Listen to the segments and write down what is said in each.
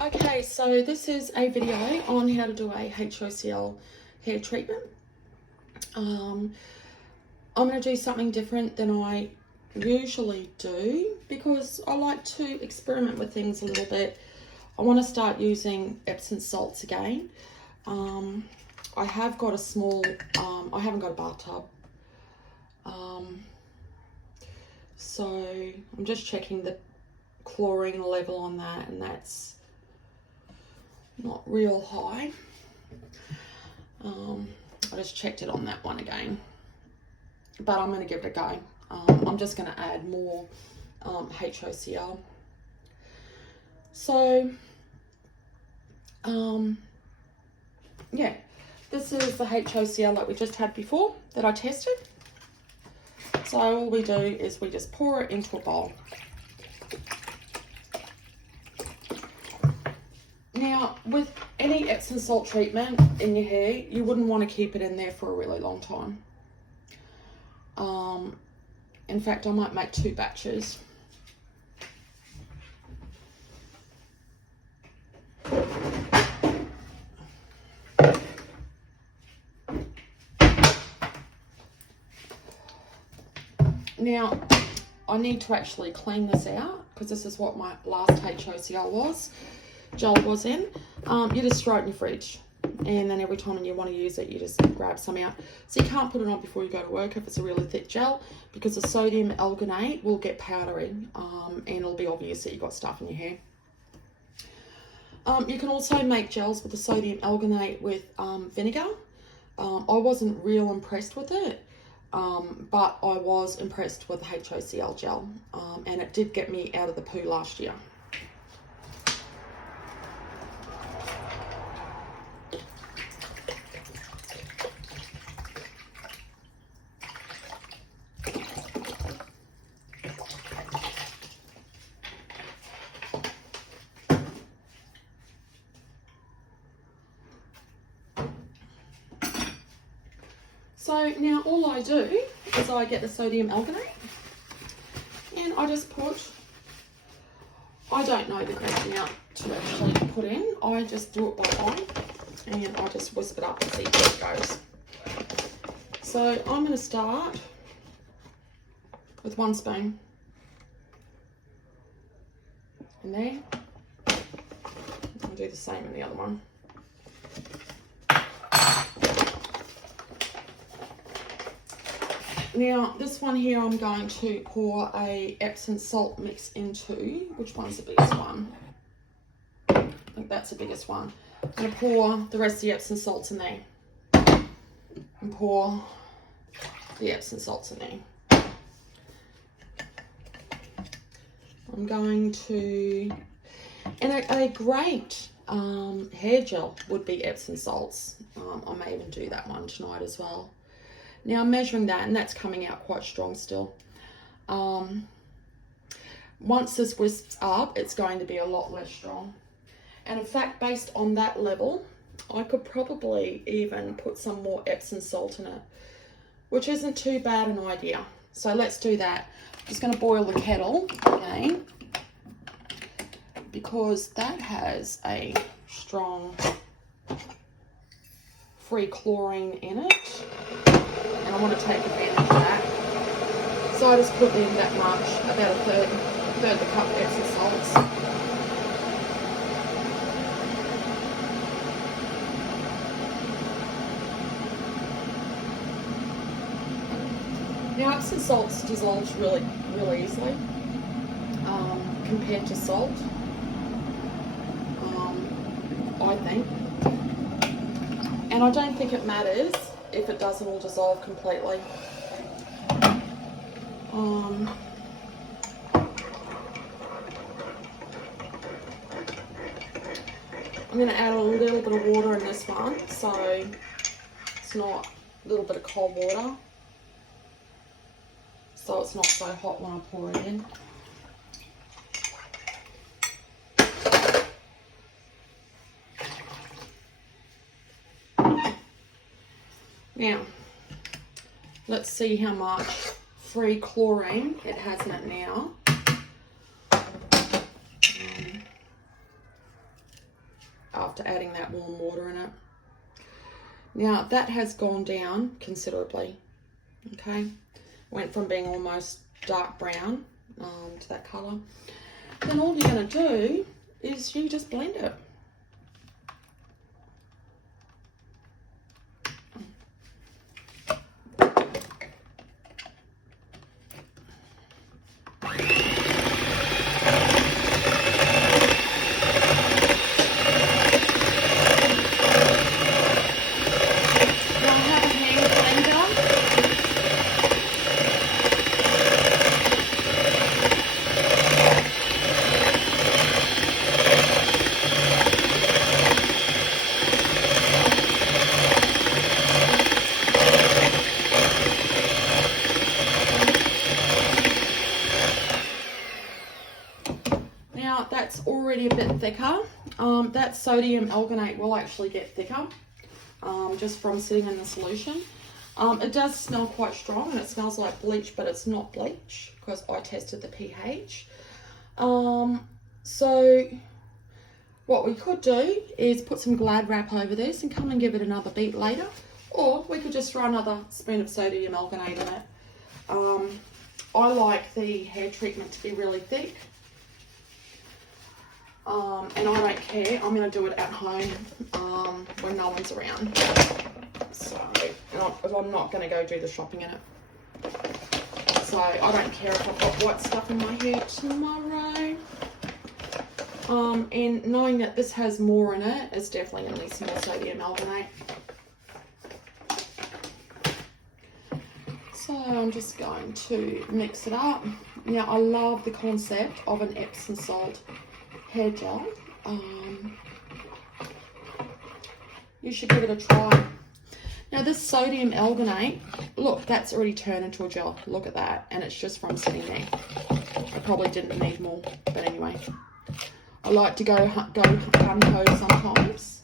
Okay, so this is a video on how to do a Hocl hair treatment. I'm going to do something different than I usually do because I like to experiment with things a little bit. I want to start using Epsom salts again. I have got a small, I haven't got a bathtub. So I'm just checking the chlorine level on that, and that's not real high. I just checked it on that one again, but I'm going to give it a go. I'm just going to add more Hocl. So yeah, this is the Hocl that we just had before that I tested. So all we do is we just pour it into a bowl. Now, with any Epsom salt treatment in your hair, you wouldn't want to keep it in there for a really long time. In fact, I might make 2 batches. Now, I need to actually clean this out because this is what my last Hocl gel was in. You just throw it in your fridge, and then every time you want to use it, you just grab some out. So you can't put it on before you go to work if it's a really thick gel, because the sodium alginate will get powdery, and it'll be obvious that you've got stuff in your hair. You can also make gels with the sodium alginate with vinegar. I wasn't real impressed with it, but I was impressed with the Hocl gel, and it did get me out of the poo last year. So now all I do is I get the sodium alginate and I just put, I don't know the correct amount to actually put in, I just do it by eye and I just wisp it up and see where it goes. So I'm going to start with 1 spoon in there. I'll do the same in the other one. Now, this one here I'm going to pour a Epsom salt mix into. Which one's the biggest one? I think that's the biggest one. I'm going to pour the rest of the Epsom salts in there. And pour the Epsom salts in there. I'm going to... And a great hair gel would be Epsom salts. I may even do that one tonight as well. Now I'm measuring that, and that's coming out quite strong still. Once this wisps up, it's going to be a lot less strong. And in fact, based on that level, I could probably even put some more Epsom salt in it, which isn't too bad an idea. So let's do that. I'm just going to boil the kettle again, because that has a strong free chlorine in it. And I want to take advantage of that. So I just put in that much, about a third of the cup of Epsom salts. Now Epsom salts dissolves really easily compared to salt, I think. And I don't think it matters if it doesn't all dissolve completely. I'm going to add a little bit of water in this one, so it's not a little bit of cold water, so it's not so hot when I pour it in. Now, let's see how much free chlorine it has in it now. after adding that warm water in it. Now that has gone down considerably, okay? Went from being almost dark brown to that colour. Then all you're going to do is you just blend it. That's already a bit thicker. That sodium alginate will actually get thicker just from sitting in the solution. It does smell quite strong and it smells like bleach, but it's not bleach because I tested the pH. So what we could do is put some Glad wrap over this and come and give it another beat later, or we could just throw another spoon of sodium alginate in it. I like the hair treatment to be really thick. And I don't care, I'm going to do it at home when no one's around. So, I'm not going to go do the shopping in it. So, I don't care if I've got white stuff in my hair tomorrow. And knowing that this has more in it, it's definitely going to need some more sodium alginate. So, I'm just going to mix it up. Now, I love the concept of an Epsom salt hair gel. You should give it a try. Now this sodium alginate, look, that's already turned into a gel. Look at that, and it's just from sitting there. I probably didn't need more, but anyway. I like to go gung-ho sometimes.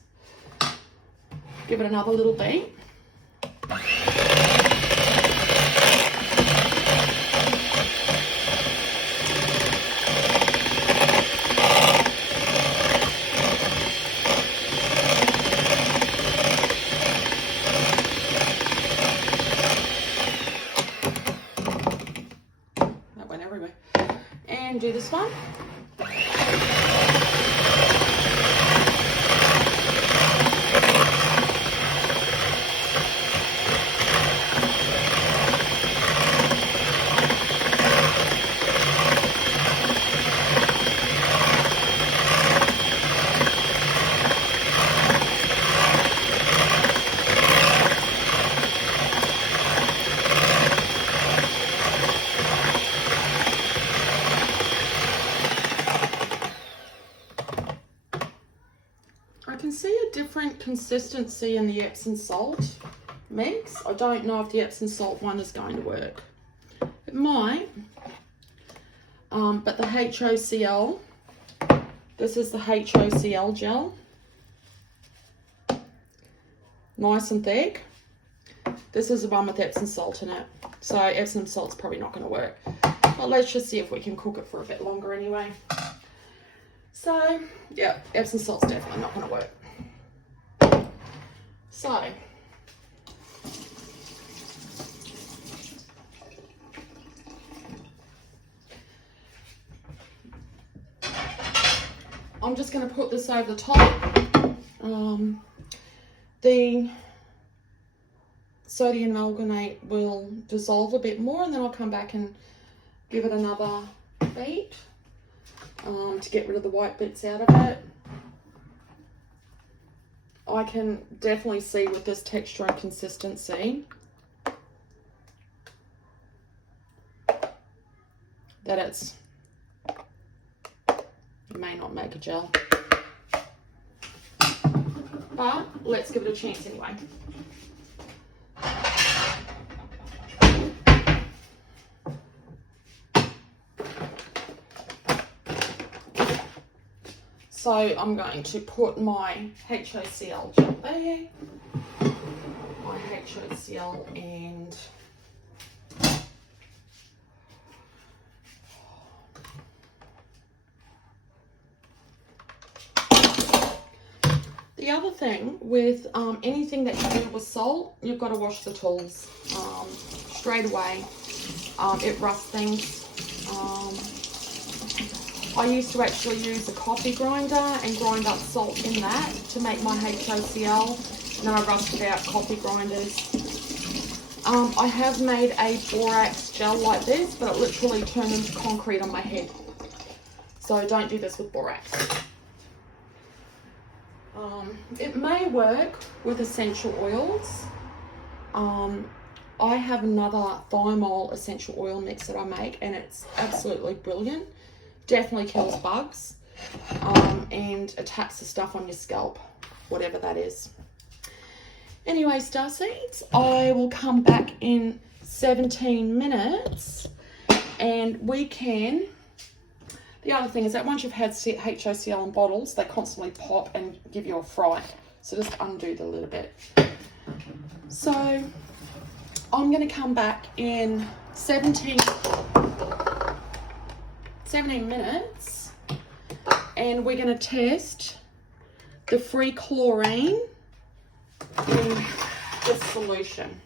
Give it another little beat. And do this one. I can see a different consistency in the Epsom salt mix. I don't know if the Epsom salt one is going to work. It might, but the HOCL, this is the HOCL gel. Nice and thick. This is the one with Epsom salt in it. So Epsom salt's probably not going to work. But let's just see if we can cook it for a bit longer anyway. So, yeah, Epsom salt's definitely not going to work. So, I'm just going to put this over the top. The sodium alginate will dissolve a bit more, and then I'll come back and give it another beat. To get rid of the white bits out of it. I can definitely see with this texture and consistency that it may not make a gel, but let's give it a chance anyway. So I'm going to put my HOCL gel there, my HOCL, and The other thing with anything that you do with salt, you've got to wash the tools straight away. It rusts things. I used to actually use a coffee grinder and grind up salt in that to make my HOCl. And then I rusted out coffee grinders. I have made a borax gel like this, but it literally turned into concrete on my head. So don't do this with borax. It may work with essential oils. I have another thymol essential oil mix that I make, and it's absolutely brilliant. Definitely kills bugs, and attacks the stuff on your scalp, whatever that is. Anyway, starseeds, I will come back in 17 minutes, and we can... The other thing is that once you've had HOCl in bottles, they constantly pop and give you a fright. So just undo the little bit. So I'm going to come back in 17 minutes, and we're going to test the free chlorine in this solution.